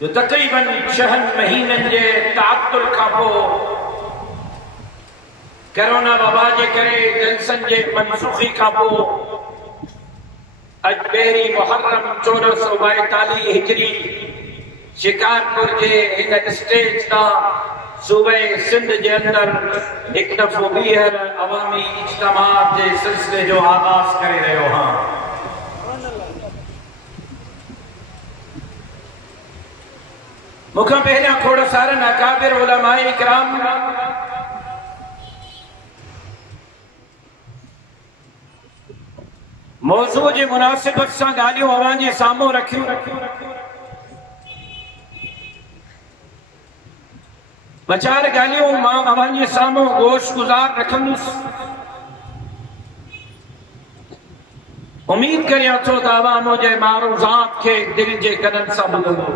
जो तक़रीबन 6 महीननि जे तातुल खां पोइ कोरोना वबा जे करे जलसनि जे मनसूखी खां पोइ अॼु 1 मुहर्रम 1442 हिजरी शिकारपुर जे हिन स्टेज तां सूबे सिंध जे अंदर हिकु दफ़ो ॿीहर अवामी इज्तिमाअ जे सिलसिले जो आगाज़ करे रहियो हां। मूंखां पहिरियां खोड़ सारनि अकाबिर उलमाए इकराम मौज़ू जे मुनासिबत सां ॻाल्हियूं अवां जे साम्हूं रखियूं। ॿ 4 ॻाल्हियूं मां अवां जे साम्हूं गोश गुज़ार रखंदुसि। उम्मीद करियां थो त अवां मुंहिंजे मारूज़ात खे दिलि जे कननि सां ॿुधंदो।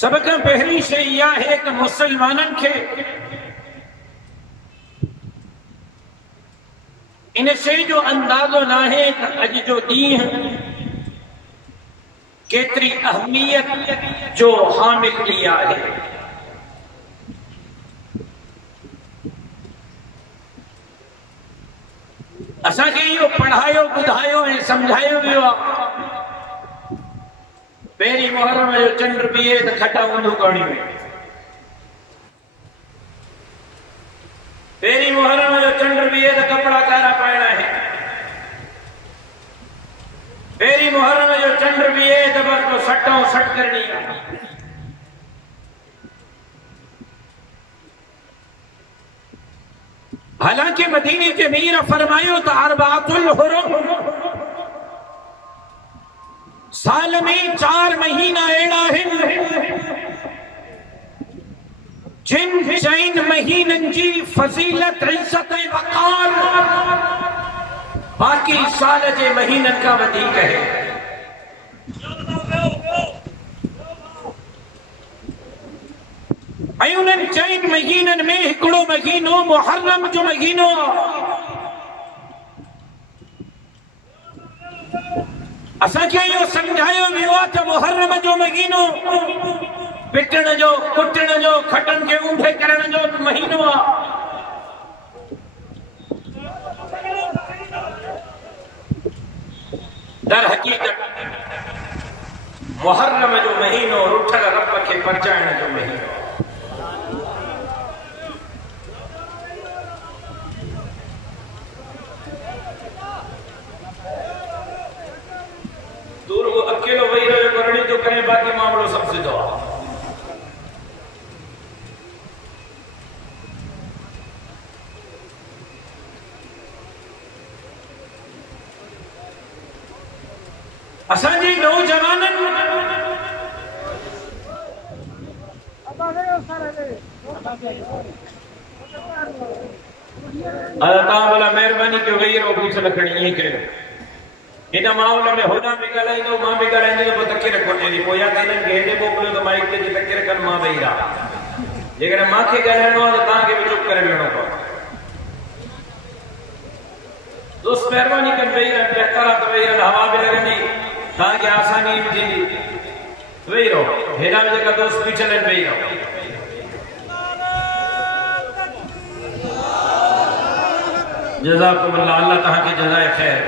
सब खां पहिरीं शइ इहा आहे त मुसलमाननि खे इन शइ जो अंदाज़ो न आहे त अॼु जो ॾींहुं केतिरी अहमियत जो हामिल ॾींहुं आहे। असांखे इहो पढ़ायो ॿुधायो ऐं सम्झायो वियो आहे। 1 मुहर्रम जो चंड बीहे त खटा ऊंधियूं करणियूं आहिनि। 1 मुहर्रम जो चंड बीहे त कपिड़ा कारा पाइणा आहिनि। 1 मुहर्रम जो चंड बीहे त बस सटों सट करणी आहे। हालांकि मदीने के मीर फरमायो त अरबातुल हुरुम साल में 4 महीना अहिड़ा आहिनि जिन 4 महीननि जी फज़ीलत इज़्ज़त ऐं वक़ार बाक़ी साल जे महीननि खां वधीक आहे। ऐं उन्हनि 4 महीननि में हिकिड़ो महीनो मुहर्रम जो महीनो असांखे इहो सम्झायो वियो आहे त मुहर्रम जो महीनो पिटण जो कुटण जो खटनि खे ऊंधे करण जो महीनो आहे। दर हक़ीक़त मुहर्रम जो महीनो रुठल रब खे परचाइण जो महीनो। दूर वो अकेलो वही रहे करणी तो करे बाकी मामलो सब सिद्धो आहे। असांजे नौजवाननि तव्हां भला महिरबानी कयो वेही रहो पूछ न खणी ईअं कयो। इन माहौल में होॾां बि ॻाल्हाईंदो मां बि ॻाल्हाईंदो पोइ तकीर कोन्हे ॾी पोइ या त हिननि खे हेॾे मोकिलियो त माइक ते तकीर कनि मां वेही रहां। जेकॾहिं मूंखे ॻाल्हाइणो आहे त तव्हांखे बि चुप करे वेहणो पवंदो। दोस्त महिरबानी कनि वेही रहनि बहितर आहे त वेही रहनि हवा बि लॻंदी तव्हांखे आसानी बि थींदी। वेही रहो हेॾा बि जेका दोस्त बीठल आहिनि वेही रहो। जज़ाकुमुल्लाह अल्लाह तव्हांखे जज़ाए ख़ैर।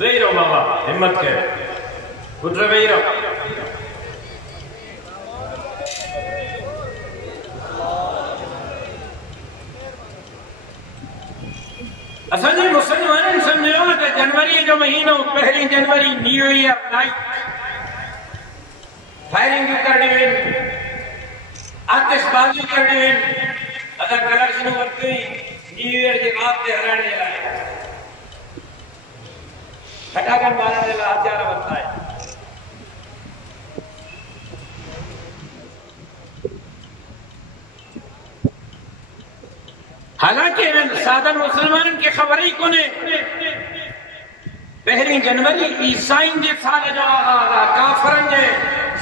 वेही रहो बाबा हिम्मत कयो पुट वेही रहो। असांजे मुसलमाननि सम्झो त जनवरी जो महीनो 1 जनवरी न्यू ईयर नाइट फायरिंग करणियूं आहिनि आतिशबाज़ियूं करणियूं आहिनि। अगरि कलेक्शनूं वरितियूं न्यू ईयर जी राति ते हलाइण जे लाइ फटाकनि ॿारण जे लाइ हथियार वरिता आहिनि। हालांकि सादन मुसलमाननि खे ख़बर ई कोन्हे 1 जनवरी ईसाइन जे साल जो आगाज़ आहे काफ़रनि जे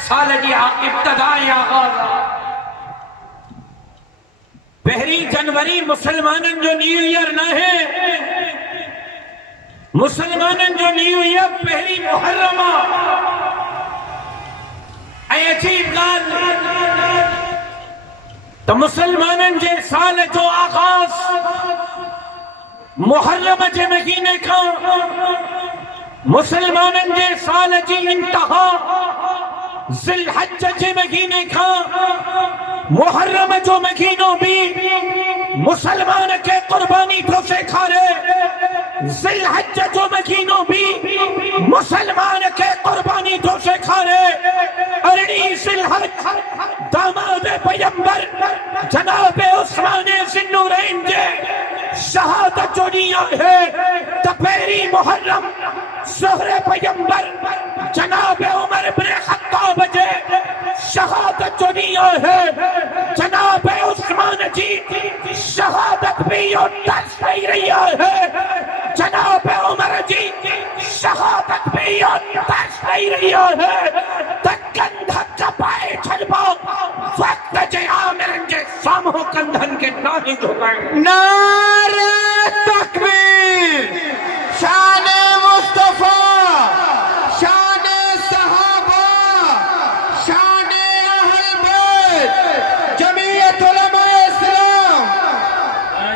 साल जी इब्तिदाई आगाज़ आहे। 1 जनवरी मुसलमाननि जो न्यू ईयर न आहे मुसलमानन जो ॾींहुं इहा पहिरीं मुहर्रम ऐं अजीब ॻाल्हि त मुसलमानन जे साल जो आगाज़ मुहर्रम जे महीने खां, मुसलमानन जे साल जी इंतहा ज़िलहज जे महीने खां, मुहर्रम जो महीनो भी मुसलमान के कुर्बानी तो सेखारे, ज़िलहज जो महीनो भी मुसलमान के कुर्बानी तो सेखारे। अरणी ज़िलहज दामाद पैगंबर जनाब उस्मान ज़िन्नूरैन जे शहादत जो ॾींहुं है। त पहिरीं मुहर्रम ज़ोहरे पैगंबर जनाब उमर इब्न ख़त्ताब जे शहादत जो ॾींहुं है। जनाब उस्मान जी शहादत भी दर्ज थी रही है। जनाब उमर जी शहादत भी दर्ज थी रही है। त कंध कपाए छॾिबो वक़्त जे आमिरनि जे साम्हूं कंधनि खे नाहे झुकाइणो। नारे तकबीर, शान मुस्तफा, शान सहाबा, शान अहल बैत, जमीयत उलमा इस्लाम।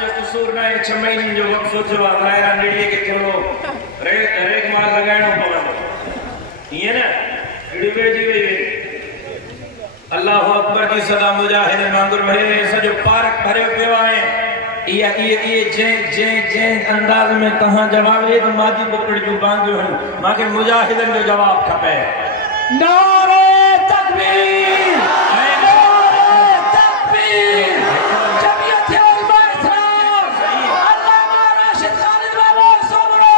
जो कसूर न आहे 6 महीननि जो वक़्तु थियो आहे, ॿाहिरां निड़ीअ खे थोरो रेक माल लॻाइणो पवंदो। ईअं न अहिड़ी वेझी वई अल्लाहु अकबर जी सदा मुजाहिद वांगुर वहे सॼो पार्क भरियो पियो आहे। इहे जंहिं अंदाज़ में तव्हां जवाब ॾिए त माजी पकड़ जूं बांगियूं आहिनि। मूंखे मुजाहिदनि जो जवाब खपे। नारे तकबीर, नारे तकबीर, जमीयत उलमा इस्लाम, अल्लामा राशिद खालिद बाबा सोबरो।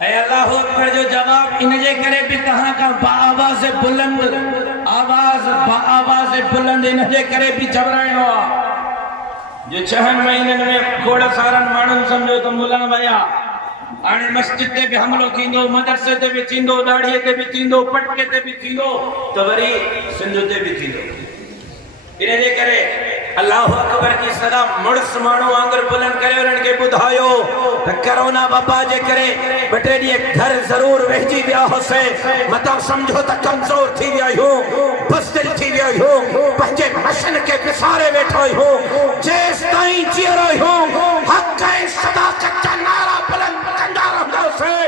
ऐं अल्लाहु अकबर जो जवाब इन जे करे भी तव्हां खां बाआवाज़ बुलंद बाआवाज़ बुलंद इन जे करे भी चवराइणो आहे। जो 6 महीननि में खोड़ सारनि माण्हुनि सम्झो त मुला वया, हाणे मस्जिद ते भी हमलो थींदो, मदरसे ते भी थींदो, दाढ़ीअ ते भी थींदो, पटके ते भी थींदो, त वरी सिंध ते भी थींदो। इन जे करे अल्लाहु अकबर की सदा मुड़स माण्हू वांगुरु बुलंद करे उन्हनि खे ॿुधायो त कोरोना वबा जे करे 2-3 ॾींहं घर ज़रूर वेहिजी विया हुआसीं, मतां सम्झो त कमज़ोर थी विया आहियूं, बुज़दिल थी विया आहियूं, पंहिंजे मशन खे विसारे वेठा आहियूं। जेसि ताईं जीअर आहियूं हक़ ऐं सदाक़त जा नारा बुलंद कंदा रहंदासीं।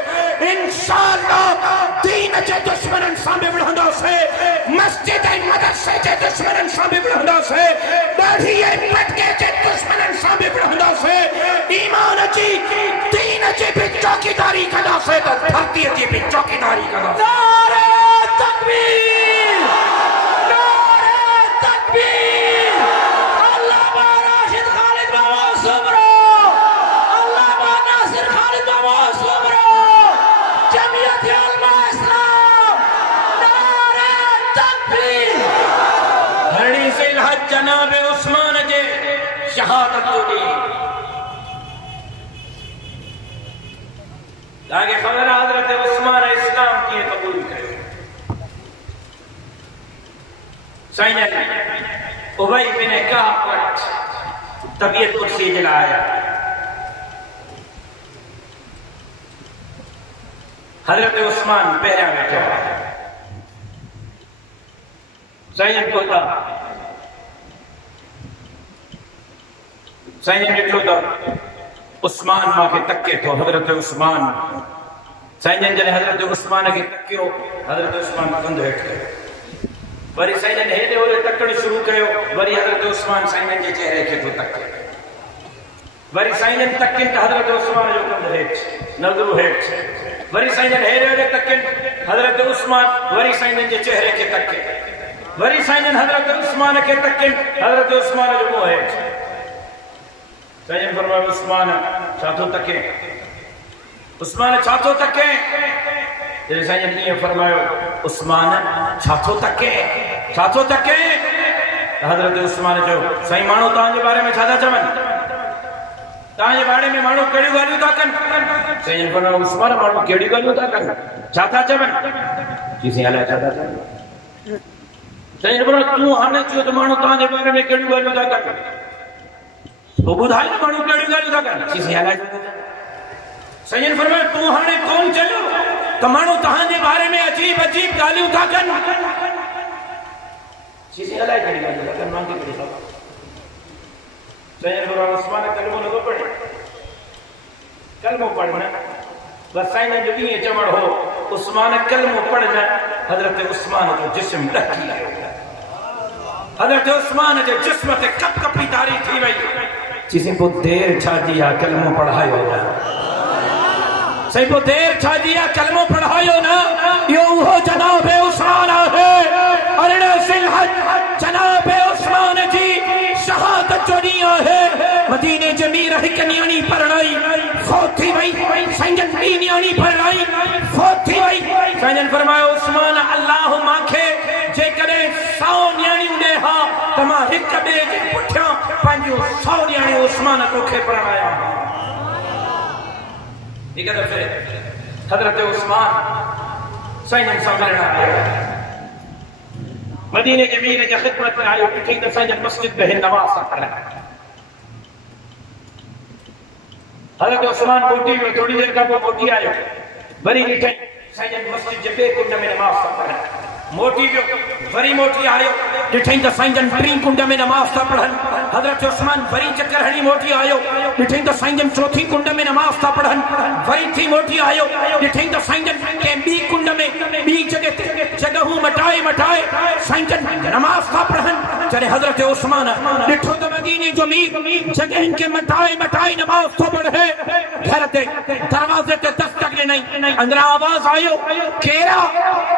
इंशाअल्लाह दीन जे दुश्मननि सां बि विढ़ंदासीं, मस्जिद ऐं मदरसे जे दुश्मननि सां बि विढ़ंदासीं, दाढ़ी ऐं पटके जे दुश्मननि सां बि विढ़ंदासीं। ईमान जी दीन जी भी चौकीदारी कंदासीं त धरतीअ जी भी चौकीदारी कंदासीं। नारे तकबीर, नारे तकबीर, अल्लामा राशिद खालिद बाबा सोबरो, अल्लामा नासिर खालिद बाबा सोबरो, जमीयत उलमा इस्लाम, नारे तकबीर। हरणी ज़िलहज जनाब उस्मान जे शहादत जो ॾींहुं। तव्हांखे ख़बर आहे हज़रत उस्मान इस्लाम कीअं क़बूल कयो। साईं उबई बिन कअब वटि तबियत कुर्सी जे लाइ आया। हज़रत उस्मान पहिरियां वेठो आहे। साईं पहुता, साईं ॾिठो त उस्मान मूंखे तके थो। हज़रत उस्मान, साईं जॾहिं हज़रत उस्मान खे तकियो, हज़रत उस्मान कंध हेठि कयो। वरी साईं हेॾे होॾे तकणु शुरू कयो, वरी हज़रत उस्मान साईं जे चेहरे खे थो तके। वरी साईं तकिन त हज़रत उस्मान जो कंध हेठि, नज़रू हेठि। वरी साईं हेॾे होॾे तकिन, हज़रत उस्मान वरी साईं जे चेहरे खे तके। वरी साईं हज़रत उस्मान खे तकिन, हज़रत उस्मान जो मुंहुं हेठि। साईं फरमायो उस्मान छा थो तके? उस्मान छा थो तके? जॾहिं साईं ईअं फरमायो उस्मान छा थो तके, छा थो तके? हज़रत उस्मान चयो साईं माण्हू तव्हांजे बारे में छा था चवनि, तव्हांजे बारे में माण्हू कहिड़ियूं ॻाल्हियूं था कनि? साईं फरमायो उस्मान माण्हू कहिड़ियूं ॻाल्हियूं था कनि, छा था चवनि? जी साईं अलाए छा था चवनि। साईं फरमायो तूं हाणे चयो त माण्हू तव्हांजे बारे में कहिड़ियूं ॻाल्हियूं था कनि। वो बुधाई ना मानू कड़ी गाड़ी था कर चीजें अलग सैयद फरमाया तू हाने कौन चलो तो मानू तहां जे बारे में अजीब अजीब गालियां था कर चीजें अलग कड़ी गाड़ी था कर मान के कड़ी था सैयद फरमाया उस्मान कलमो न पढ़े कलमो पढ़ना बस साईं जो भी चमड़ हो उस्मान कलमो पढ़ना हजरत उस्मान जो जिस्म ढकी आयो हजरत उस्मान जे जिस्म ते कप कपी तारी थी वई चीजें को देर छा दिया कलमो पढ़ायो ना सही को देर छा दिया कलमो पढ़ायो ना यो हो जनाब उस्मान है अरना सिलहज जनाब उस्मान जी शहादत जोड़िया है मदीने जमीर हिकनियानी पढ़ाई फौती वई संजन नीनियानी पढ़ाई फौती वई संजन फरमाया उस्मान अल्लाह माखे जे करे 100 न्याणी ने हा तमा हिक बे जे पुठिया पंजो 100 न्याणी उस्मान तोखे पढ़ाया एक दफे हजरत उस्मान संजन सामने मदीने जमीर जे खिदमत में आयो ठीक द संजन मस्जिद में नमाज पढ़ा हजरत उस्मान मोटी में थोड़ी देर का वो मोटी आयो बड़ी निठे संजन मस्जिद जे बे कुंड में नमाज पढ़ा मोटी जो वरी मोटी आयो डिठई त संजन टी कुंड में नमाज था पढ़न हजरत उस्मान वरी चक्कर हणी मोटी आयो डिठई त संजन चौथी कुंड में नमाज था पढ़न वरी थी मोटी आयो डिठई त संजन के बी कुंड में बी जगहू मटाए संजन नमाज था पढ़न जरे हजरत उस्मान डिठो त मदीने जो मीर जगह के मटाए नमाज तो पढ़े घर ते दरवाजे ते दस्तक नहीं अंदर आवाज आयो केरा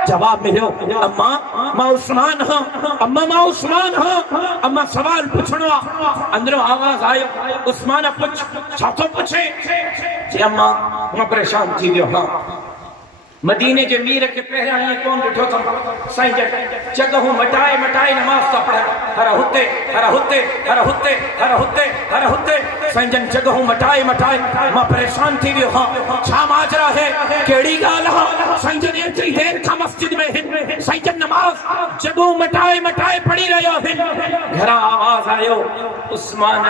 जवाब मिलो अम्मा मां उस्मान हां अम्मा मां उस्मान हां अम्मा सवाल पूछणो अंदर आवाज आयो उस्मान पूछ छा तो पूछे जे अम्मा मां परेशान थी वियो हां मदीने जे मीर के पहरा ये कौन डिठो थम साईं जगहू मटाए नमाज ता पढ़ हर हुते साईं जन जगहू मटाए मां परेशान थी वियो हां छा माजरा है केड़ी गाल हां साईं जन एतरी देर का मस्जिद में साईं जन नमाज जगहू मटाए पढ़ी रहा है घर आवाज आयो उस्मान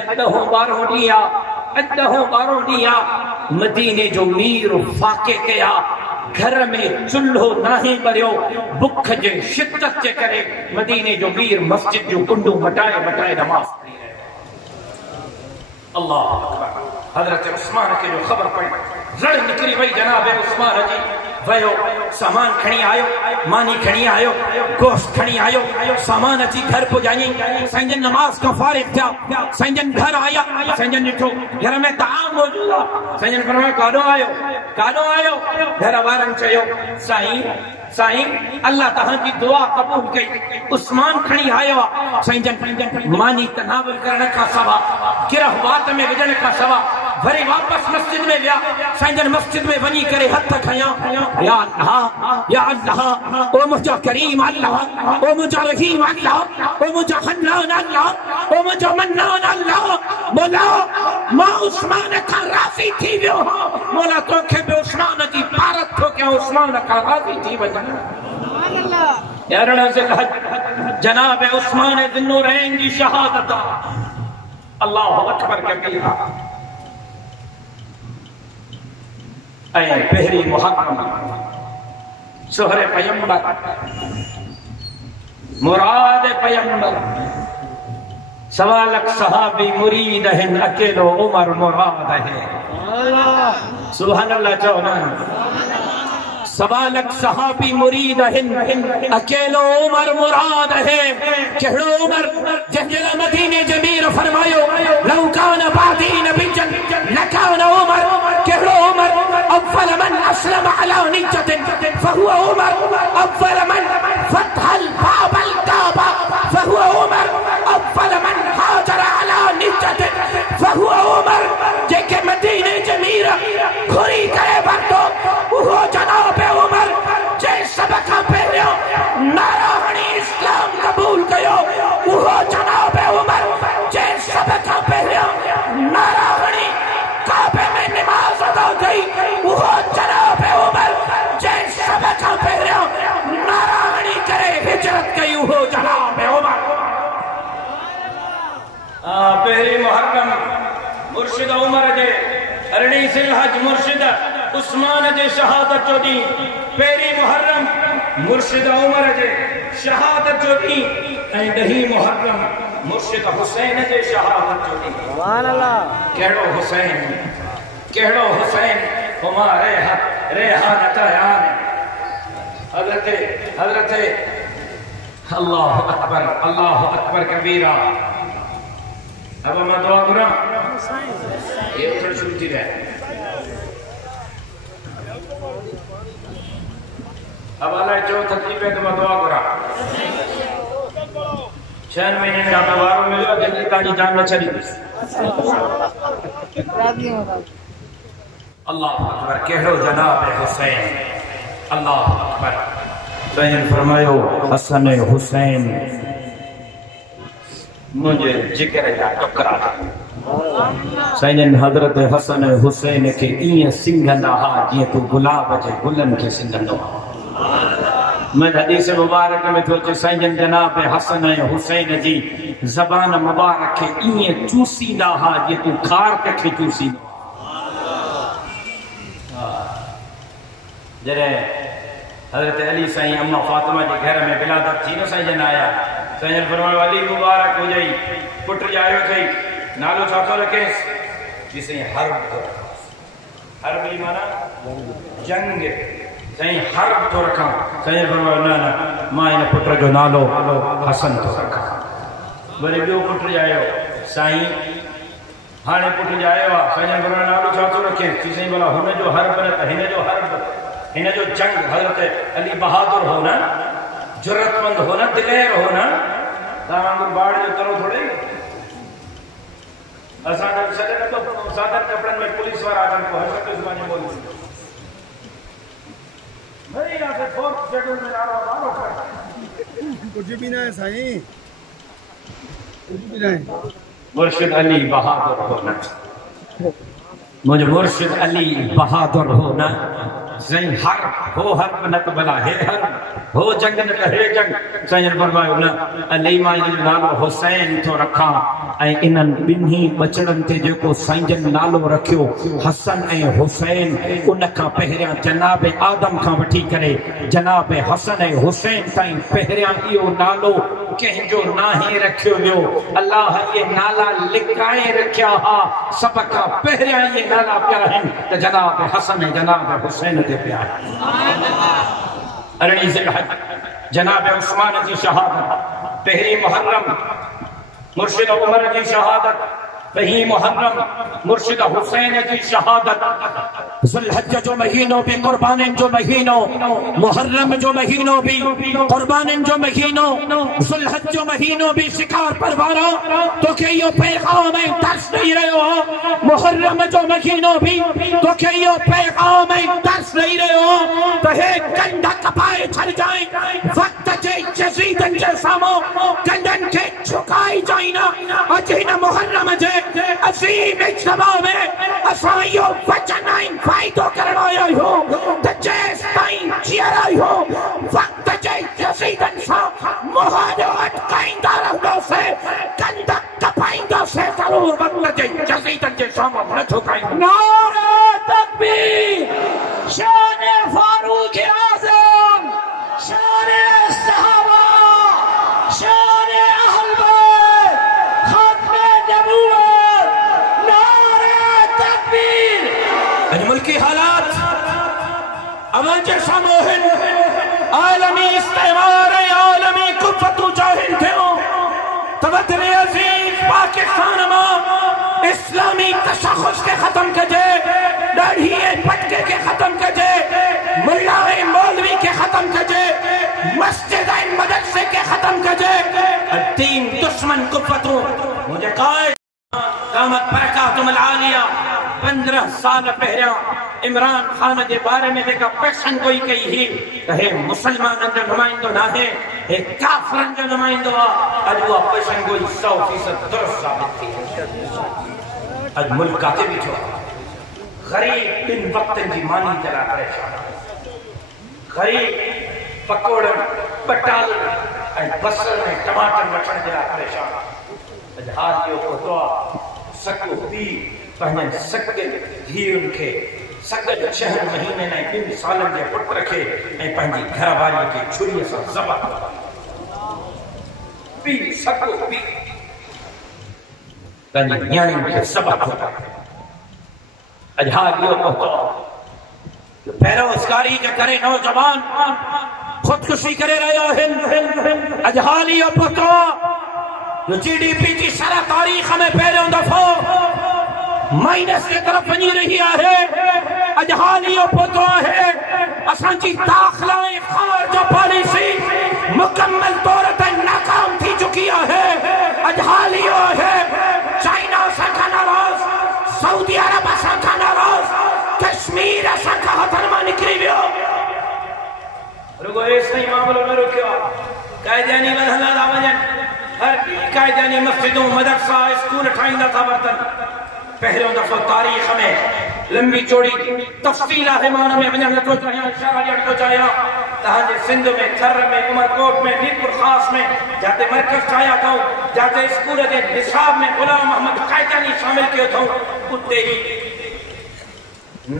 अजदहू 12 दिया मदीने जो मीर फाके कया घर में चुल्हो नहीं बरियो बुख जे शिद्दत जे करे मदीने जो मीर मस्जिद जो कुंडू मटाए नमाज पढ़ी रहे अल्लाह अकबर हजरत उस्मान के जो खबर पड़ी जड़ निकली वही जनाब उस्मान जी वयो सामान खणी आयो मानी खणी आयो गोश्त खणी आयो सामान अची घर पुजाई संजन नमाज का फारिग था संजन घर आया संजन डिठो घर में ताम मौजूद है संजन फरमाया कादो आयो घर वारन चयो साईं अल्लाह तहां की दुआ कबूल कई उस्मान खणी आयो संजन मानी तनावल करने का सवा गिरहवात में विजन का सवा वरी वापस मस्जिद में गया संजन मस्जिद में वनी करे हथ खया या अल्लाह ओ मुझा करीम अल्लाह ओ मुझा रहीम अल्लाह ओ मुझा हन्नान अल्लाह ओ मुझा मन्नान अल्लाह मौला मां उस्मान का राजी थी वियो मौला तोखे बे उस्मान की भारत तो क्या उस्मान का राजी थी वजन सुभान अल्लाह यारना से जनाब उस्मान ज़ुन्नूरैन की शहादत अल्लाह अकबर कबीरा ऐ पहली मुहर्रम शोहरे पैगंबर मुराद पैगंबर 1.25 लाख सहाबी मुरीद हैं अकेलो उमर मुराद है सुभान अल्लाह चौना 1.25 लाख सहाबी मुरीद हैं अकेलो उमर मुराद है केड़ो उमर जंजल मदीने जमीर फरमायो लौ कान बादी नबियन लकान उमर केड़ो उमर अव्वल मन अस्लम अला निय्यतिन फहुवा उमर अव्वल मन फतह बाब अल काबा फहुवा उमर अव्वल मन हाजर अला निय्यतिन फहुवा उमर जेके मदीने जमीर घुरी करे वरतो वो जनाब उमर जे सबका पहरियो नारायणी इस्लाम कबूल कयो वो जनाब उमर जे सबका पहरियो नारायणी काबे में नमाज अदा गई वो जनाब उमर जे सबका पहरियो नारायणी पहिरीं मुहर्रम मुर्शिद उमर जे अरिड़हीं ज़िलहज मुर्शिद उस्मान जे शहादत जो ॾींहुं पहिरीं मुहर्रम मुर्शिद उमर जे शहादत जो ॾींहुं ऐं 10 मुहर्रम मुर्शिद हुसैन जे शहादत जो ॾींहुं। सुभान अल्लाह। कहिड़ो हुसैन हुमा रेहान तयान हज़रत अल्लाह अकबर कबीरा। अब मैं दुआ करा ये उतर शुरू थी रहे। अब अल्लाह जो तकलीफ है तो मैं दुआ करा 6 महीने का दोबारा मिलो जल्दी ताजी जान में चली अल्लाह अकबर कहो जनाब हुसैन अल्लाह अकबर। सैयद फरमायो हसन हुसैन मुझे जिक्र जा टुकड़ा सैयद हजरत हसन हुसैन के इं सिंघंदा हा जीअं तू गुलाब जे गुलन के सिंघंदो। मैं हदीस मुबारक में तो सैयद जनाब हसन हुसैन जी ज़बान मुबारक के इं चूसींदा हा जीअं तू खार के चूसींदो। जरे हजरत अली साईं अम्मा फातिमा के घर में विलादत थी न साईं जन आया साईं फरमायो अली मुबारक हो जाई पुट जायो थई नालो छा तो रखेस जी साईं हर्ब माना जंग साईं हर्ब तो रखा साईं फरमायो न मां इन पुट जो नालो हसन तो रखा। वरी बियो पुट जायो साईं हाने पुट जायो साईं फरमायो नालो छा तो रखेस जी साईं बोला हुन जो हर्ब न त हिन जो हर्ब हिन जो जंग हजरत अली बहादुर हो ना जुर्रतमंद हो ना दिलेर हो ना तव्हां बाढ़ जो करो थोड़े असां सॼे न तो सादर कपड़न में पुलिस वारा आदम को हर वक्त जुबानी बोली नहीं ना से फोर्थ शेड्यूल में नारो कर कुछ भी ना है साईं कुछ भी नहीं। मुर्शिद अली बहादुर हो ना मुझे मुर्शिद अली बहादुर हो ना सही हर न तो भला है हर हो जंग न तो है जंग सही फरमायो न अली मां जो नालो हुसैन तो रखा ऐं इन्हन बिन्ही बचड़न ते जेको साईं जन नालो रखियो हसन ऐं हुसैन उन खां पहिरियां जनाब आदम खां वठी करे जनाब हसन ऐं हुसैन ताईं पहिरियां इहो नालो कंहिंजो नाहे रखियो वियो। अल्लाह ये नाला लिकाए रखिया हा सब खां पहिरियां ये नाला पिया आहिनि त जनाब हसन ऐं जनाब हुसैन ते पिया अरिड़हीं ज़िलहज जनाब उस्मान जी शहादत पहिरीं मुहर्रम मुर्शिद उमर जी शहादत 2 मुहर्रम मुर्शिद हुसैन जी शहादत ज़ुल्हज जो महीनो भी कुर्बानिन जो महीनो मुहर्रम जो महीनो भी कुर्बानिन जो महीनो ज़ुल्हज जो महीनो भी शिकार परवारा तो के यो पैगाम है दर्श नहीं रहे हो मुहर्रम जो महीनो भी तो के यो पैगाम है दर्श नहीं रहे हो तो हे कंधा कपाए छड़ जाए वक्त जे यजीदन जे सामो कंधन के झुकाई जाए ना अजीन मुहर्रम जे अजीम इज्तिमा में असां यो वचन आइन फायदो करण आया हो त जेस ताईं जियर आयो वक्त जे यजीदन सा मुहादत काइंदा रहंदो से कंधा कपाइंदा से जरूर वक्त जे यजीदन जे सामो न झुकाई। नारे तकबीर शान फारूक आज़म शान सहाबा शान अहल बैत खत्म नबूवत नारे तकबीर। अज मुल्की हालात अमन जे सामोहिन आलमी इस्तेमार आलमी कुव्वतु जाहिल थियो तवद्दे अजीज पाकिस्तान में इस्लामी तशख़्ख़ुस के खत्म कजे दाढ़ीए पटके के खत्म कजे मुल्लाए मौलवी के खत्म कजे मस्जिद मदरसे के खत्म कजे तीन दुश्मन कुव्वतों मुझे कामत बरकातुम आलिया 15 साल पहरिया इमरान खान के बारे में देखा पेशन कोई कही ही कहे मुसलमान जो नुमाइंदो ना है एक काफरन जो नुमाइंदो आज वो पेशन कोई 100% दुरुस्त साबित थी। आज मुल्क काते भी छो गरीब इन वक्त की मानी जरा परेशान गरीब पकोड़न पटाल बसर टमाटर वठण जरा परेशान अजहालियो पुत्रो सकु पी पंहिंजन सकल धीउन के सकल 6 महीने ने 2 सालन जे पुट रखे ऐं पंहिंजी घरवारी के छुरी से ज़बह पी सकु पी पंहिंजी न्याणी के ज़बह अजहालियो पुत्रो बेरोजगारी के करे नौजवान खुदकुशी करे रहियो आहिनि अजहालियो पुत्रो जो जीडीपी की सारा तारीख में पहिरियों दफ़ो माइनस की तरफ वञी रही है अजहालियो पुत्रो है असांजी दाखिला ऐं ख़ारिज पॉलिसी मुकम्मल तौर ते नाकाम थी चुकी है अजहालियो है चाइना सां खां नाराज़ सऊदी अरब सां खां नाराज़ कश्मीर असां खां हथनि मां निकिरी वियो रुगो एसि ताईं मामलो न रुकियो कायदानी वधंदा था वञनि हर कायदानी मस्जिदों मदरसा स्कूल ठाहींदा था वतन पहिरियों दफ़ो तारीख़ में लंबी चौड़ी तफ़सील है मां में वञण नथो चाहियां इशारा ॾियण थो चाहियां तव्हांजे सिंध में थर में उमरकोट में मीरपुर ख़ास में जाते मर्कज़ ठाहिया अथऊं जाते स्कूल जे निसाब में ग़ुलाम मोहम्मद कायदानी शामिल कयो अथऊं उते ई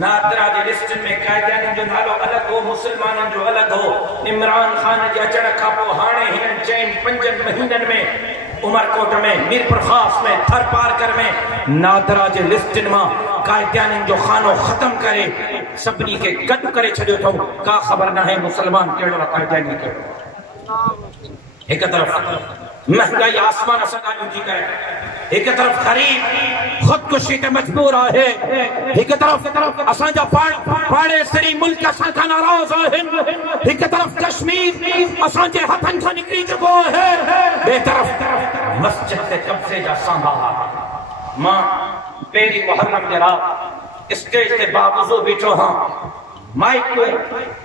नादरा जी लिस्ट में कायदानी जो नालो अलग हो मुसलमानन जो अलग हो इमरान खान जे अचण खां पोइ हाणे हिननि चइनि 5 महीननि में उमरकोट में मीरपुर ख़ास में थर पारकर में नादरा जे लिस्टन मां कायदानी जो खानो खत्म करे सभिनी के गॾु करे छॾियो अथऊं का ख़बर न है मुसलमान कहिड़ो आहे कायदानी कहिड़ो एक तरफ महंगाई आसमान असां ॾाढी थी करे एक तरफ गरीब खुदकुशी ते मजबूर है एक तरफ असांजा पाड़ेसरी मुल्क असां खां नाराज़ आहिनि एक तरफ कश्मीर असांजे हथनि खां निकिरी चुको है ॿिए तरफ मस्जिद ते कब्ज़े जा सांभा मां पहिरीं मुहर्रम जे राति स्टेज ते बावज़ू बीठो हां माइक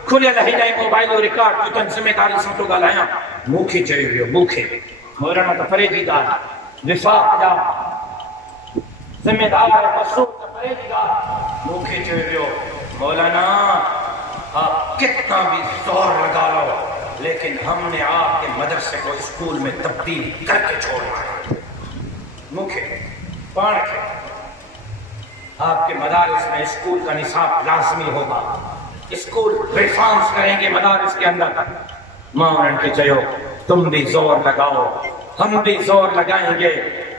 खुलियल हिन मोबाइल रिकॉर्ड जो तन ज़िम्मेदारी सां थो ॻाल्हायां मूंखे चयो वियो मूंखे मोरन त परे जी ॻाल्हि विफाक जा जिम्मेदार मसूद परे जी ॻाल्हि मूंखे चयो वियो मौलाना आप कितना भी जोर लगा लो लेकिन हमने आपके मदरसे को स्कूल में तब्दील करके छोड़ना है मुख्य पाण के आपके मदारिस में स्कूल का निसाब लाजमी होगा स्कूल रिफॉर्म्स करेंगे मदारिस के अंदर मां उनके चयो तुम भी जोर लगाओ हम भी जोर लगाएंगे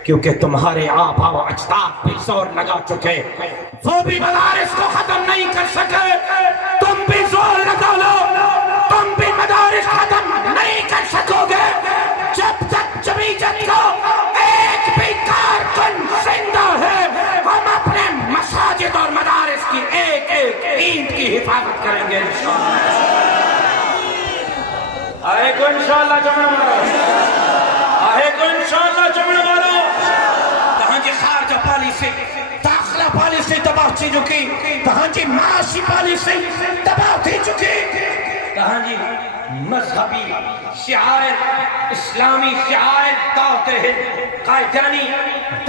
क्योंकि तुम्हारे आबा व अजदाद भी जोर लगा चुके वो भी मदारिस को खत्म नहीं कर सके तुम भी जोर लगा लो तुम भी मदारिस खत्म नहीं कर सकोगे जब तक जमीयत को एक भी कारकुन जिंदा है हम अपने मसाजिद और मदारिस की एक एक ईंट की हिफाजत करेंगे आएगो इंशाअल्लाह जमण वालों तहांजी खारजा पॉलिसी दाखिला पॉलिसी तबाह थी चुकी तहांजी माशी पॉलिसी तबाह थी चुकी तहांजी मजहबी शिआर इस्लामी शिआर दावते हैं कायदानी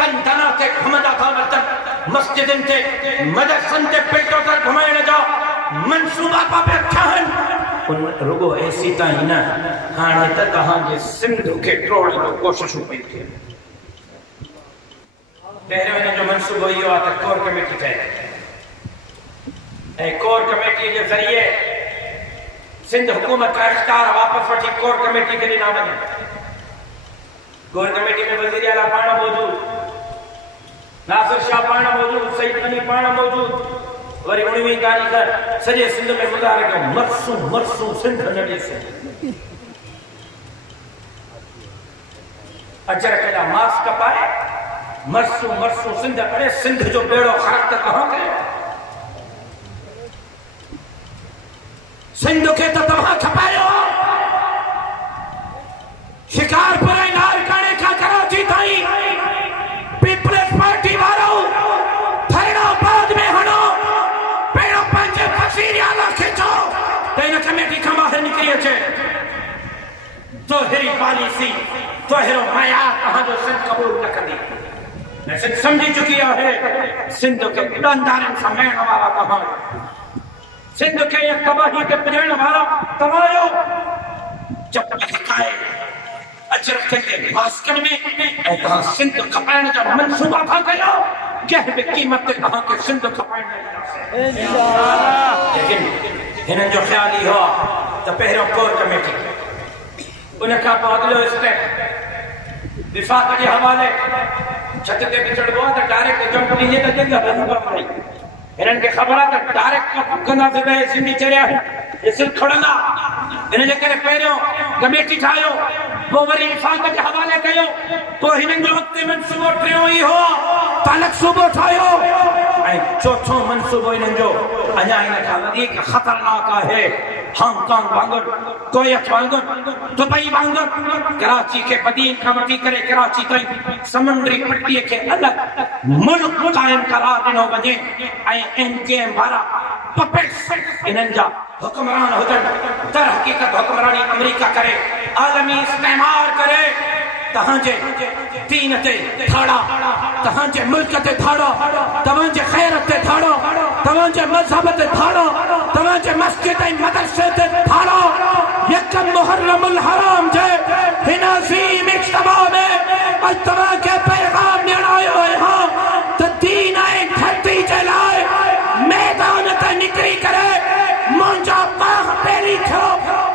दंदना ते घुमंदा था वतन मस्जिदन ते मदरसन ते पेटो तर घुमाइण जा मंसूबा पे ठहन उन रुगो ऐसी ताई न हाणे त तहांजे सिंध के ट्रोड़ण जो कोशिशूं पई थिए पहिरियों हिन जो मंसूबो इहो आहे त कोर कमेटी ठहे ऐं कोर कमेटी जे ज़रिए सिंध हुकूमत का इख्तियार वापस वठी कोर कमेटी के ॾिना वञे कोर कमेटी में वज़ीर आला पाण मौजूद नासिर शाह पाण मौजूद सईद गनी पाण मौजूद वरी 19वीं तारीख़ सॼे सिंध में गुज़ारे कयो मरसूं सिंध न ॾिसे अजर कया मास कपाए मरसूं सिंध करे सिंध जो बेड़ो ख़राब त कहां कयो सिंध के तो तबाह खपायो शिकारपुर नारकाने का कराची ताई पीपल्स पार्टी वालों फैरोबाद में हनो पेड़ों पंजे फसीर आला खींचो तेन कमेटी का बाहर निकली अचे दोहरी पॉलिसी दोहरो माया कहां जो सिंध कबूल न कंदी सिंध समझी चुकी है सिंध के ईमानदारन सां मिलण वारा कहां सिंध के तबाही के पिजण वारा तवायो जब हकाए अजरक के मास्कन में ऐसा सिंध खपाइण जा मंसूबा था कयो कह बि कीमत तहां के सिंध खपाइण इंशाअल्लाह। लेकिन हिनन जो ख्याल ही हो तो पहिरों कोर कमेटी उन का अगलो स्टेप विफाक के हवाले छत ते बिछड़बो तो डायरेक्ट जंप ॾींदे त जंग बंदो पई हिनन के खबर है तो डायरेक्ट कंदा से बे सिंधी चरिया इसिल खड़ना इन जे करे पहिरों कमेटी ठायो वो वरी विफाक के हवाले कयो तो हिनन जो वक्त मंसूबो ट्रियो ही हो तालक सूबो ठायो ऐं चौथो मंसूबो हिनन जो अञा इन का वधीक खतरनाक है हांगकांग वांगुर कोयत वांगुर दुबई वांगुर कराची के बदीन खां वठी करे कराची ताईं समुंडी पट्टी के अलग मुल्क कायम करार ॾिनो वञे ऐं इनके वारा पपेट्स इन्हनि जा हुक्मरान हुजनि दर हकीकत हुक्मरानी अमेरिका करे आलमी इस्तेमाल करे तहांजे दीन ते थाड़ा तहांजे मुल्क ते थाड़ा तव्हांजे खैरत ते थाड़ा तव्हांजे मजहब ते थाड़ा तव्हांजे मस्जिद ऐं मदरसे ते थाड़ा यकम मुहर्रमुल हराम जे हिन अज़ीम इज्तिमा में अॼु तव्हांखे पैगाम ॾियण आयो आहियां त दीन ऐं धरती जे लाइ मैदान ते निकिरी करे मुंहिंजा बाह पहिरीं थियो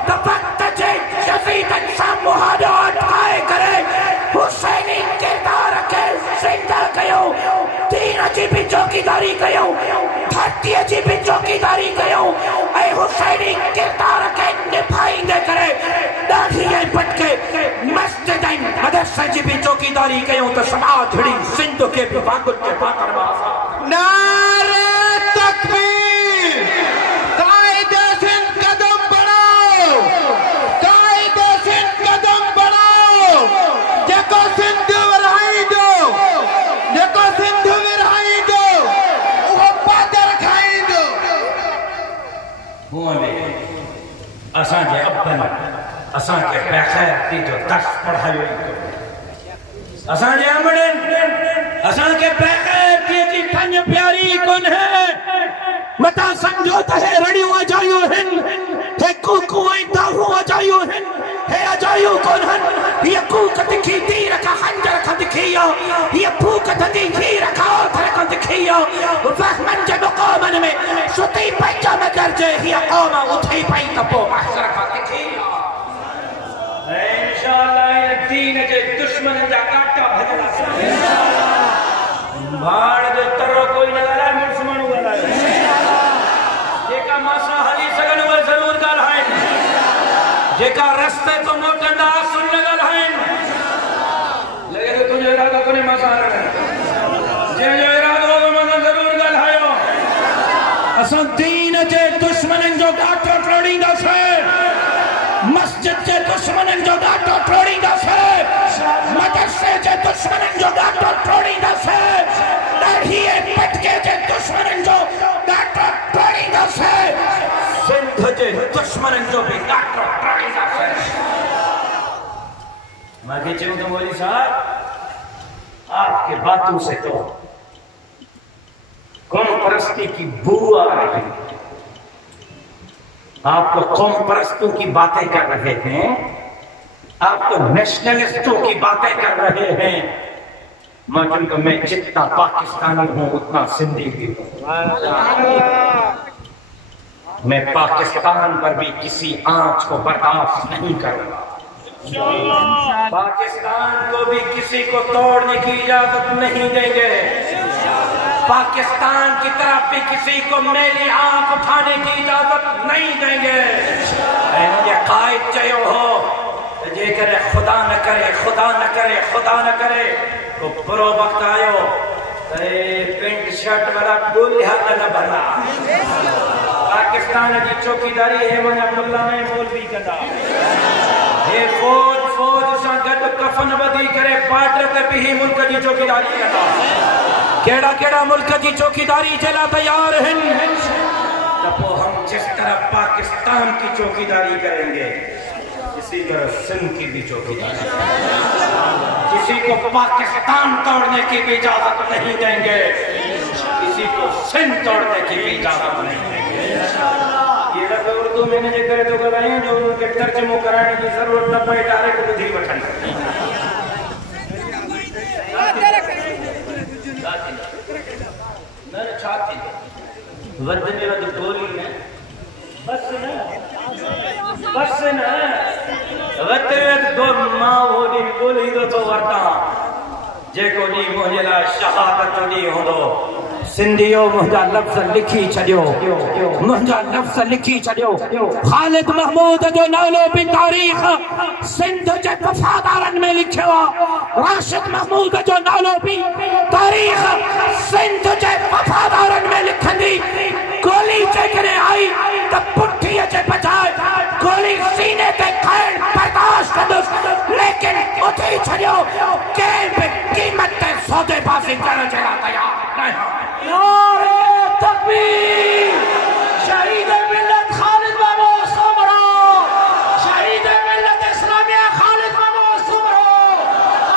त वक़्त जे यज़ीदनि सां मुहादो अटकाए करे हुसैनी किरदार खे ज़िंदा कयो दीन जी भी चौकीदारी कयो धरतीअ जी भी चौकीदारी कयो ऐं हुसैनी किरदार खे निभाईंदे करे ॾाढी ऐं पटके मस्जिद ऐं मदरसे जी भी चौकीदारी कयो त समाज हिड़ी सिंध खे बि वागुर के पाकड़ नारे तकबीर कायदे से कदम बढ़ाओ कायदे से कदम बढ़ाओ जेको सिंध विरहाई दो जेको सिंध विरहाई दो वो पादर खाई दो हुआ में असां जे अपन असां के बखैर थी जो दर्स पढ़ायो असां जे अमड़न असां के बखैर थी जी ठन प्यारी कोन है मता समझो त है रड़ियो अजायो हन हे कुकु ऐं दाहू अजायो हन हे अजायो कोन हन ये कूक दिखी तीर का खंजर का दिखियो ये फूक थी खीर का थर का दिखियो फहमन जे मकामन में सुती पैजा मगर जे ये कौम उठी पई त पो महशर का दिखियो इंशाअल्लाह ये दीन जे दुश्मन जा काटा भजला इंशाअल्लाह बाड़ जो तरो कोई न लड़ा मुसलमान वाला जेका मासा हली सगन व जरूर ॻाल्हाइन जेका रस्ते तो मोटंदा सुन ॻाल्हाइन लगे तो तुझे इरादो कोने मासा हलण जे जो इरादो हो मन जरूर ॻाल्हायो असां दीन जे दुश्मनन जो गाठो टोड़ींदासीं मस्जिद जे दुश्मनन जो गाठो टोड़ींदासीं मदरसे जे दुश्मनन जो गाठो टोड़ींदासीं ॾाढी पटके जे दुश्मनन जो गाठो टोड़ींदासीं सिंध जे दुश्मनन जो भी गाठो टोड़ींदासीं मांखे चयो तो मौलवी साहब आपके बातों से तो कौम परस्ती की बू आ रही है आप तो कौम परस्तों की बातें कर रहे हैं आप तो नेशनलिस्टों की बातें कर रहे हैं क्योंकि मैं जितना पाकिस्तानी हूं उतना सिंधी भी हूं मैं पाकिस्तान पर भी किसी आंच को बर्दाश्त नहीं करूंगा पाकिस्तान को भी किसी को तोड़ने की इजाजत नहीं देंगे पाकिस्तान की तरफ भी किसी को मेरी आंख उठाने की इजाजत नहीं देंगे ये कायद चयो हो जे करे खुदा न करे खुदा न करे खुदा न करे तो बुरो वक्त आयो पेंट शर्ट वाला गोली हाथ न भरना पाकिस्तान की चौकीदारी है मन अब्दुल्ला में मौलवी कंदा हे फौज सां गॾु कफन बधी करे बॉर्डर ते भी मुल्क की चौकीदारी कंदा केड़ा केड़ा मुल्क की चौकीदारी चला तैयार हैं तो हम जिस तरह पाकिस्तान की चौकीदारी करेंगे इसी तरह सिंध की भी चौकीदारी किसी को पाकिस्तान तोड़ने की भी इजाजत नहीं देंगे किसी को सिंध तोड़ने की भी इजाजत नहीं देंगे ये उर्दू में ने करे तो ॻाल्हायूं जो उनके तर्जुमो कराइण जी ज़रूरत न पए, डायरेक्ट ॿुधी वठनि। वध में वध गोली न बस न वध में वध मां वो ॾींहुं गोली तो वरता जेको ॾींहुं मुंहिंजे लाइ शहादत ॾींहुं हूंदो। सिंधियो मुंहिंजा लफ़्ज़ लिखी छॾियो, मुंहिंजा लफ़्ज़ लिखी छॾियो। ख़ालिद महमूद जो नालो बि तारीख़ सिंध जे वफ़ादारनि में लिखियो आहे। राशिद महमूद जो नालो बि तारीख़ सिंध जे वफ़ादारनि में लिखंदी। गोली जेकॾहिं आई त पुठीअ जे बजाए गोली सीने ते खाइण बर्दाश्त कंदुसि, लेकिन उथी छॾियो कंहिं बि क़ीमत ते सौदेबाज़ी करण जे लाइ तयार न आहियां। नारे तकबीर! शहीद मिल्लत ख़ालिद महमूद सुमरो, शहीद मिल्लत इस्लामिया ख़ालिद महमूद सुमरो,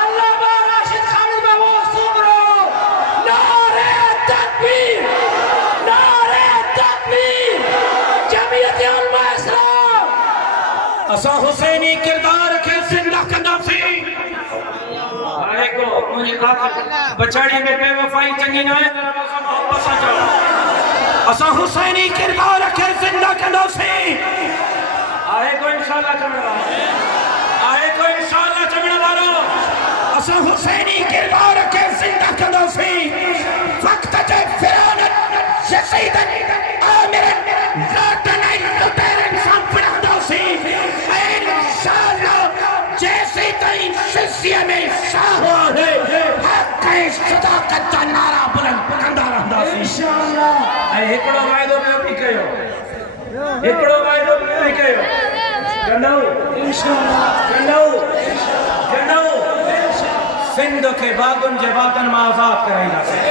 अल्लामा राशिद ख़ालिद महमूद सुमरो। नारे तकबीर! नारे तकबीर! जमीयत उलमा इस्लाम असां हुसैनी किरदार खे ज़िंदा कंदासीं। मुझे बचाड़ी में बेवफाई चंगी ना है, असा हुसैनी किरदार के जिंदा कंदासीं। आए को इंशाअल्लाह चमड़ा वारो असा हुसैनी किरदार के जिंदा कंदासीं। वक्त जे फिरानत यसीदन आमिरन लाटन लुटेरन सां फिरंदासीं। इंशाअल्लाह जैसे तई शिष्य में साहो है हक़ सदाकत जा नारा बुलंद कंदा रहंदासीं इंशाअल्लाह। ऐं हिकिड़ो वाइदो ॿियो बि कयो, हिकिड़ो वाइदो ॿियो बि कयो, कंदव इंशाअल्लाह, कंदव सिंध खे बागुनि जे वातन मां आज़ाद कराईंदासीं।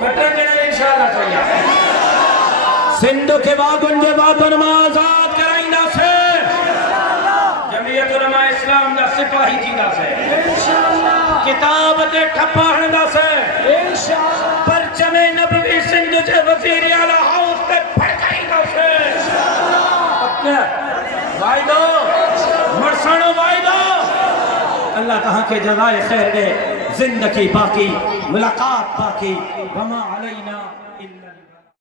बटन ॼणल इंशाअल्लाह चई सिंध खे बागुनि जे वातन मां आज़ाद कराईंदासीं। जमीयत उलमा इस्लाम जा सिपाही थींदासीं इंशाअल्लाह। किताब ते ठप्पा हणंदासीं इंशाअल्लाह। परचमे नबवी सिंध जे वज़ीर आला हाउस ते फड़काईंदासीं इंशाअल्लाह। वाइदो मरसाणो वाइदो। अल्लाह तहां के जज़ाए खैर दे। जिंदगी बाकी, मुलाकात बाकी। वमा अलैना।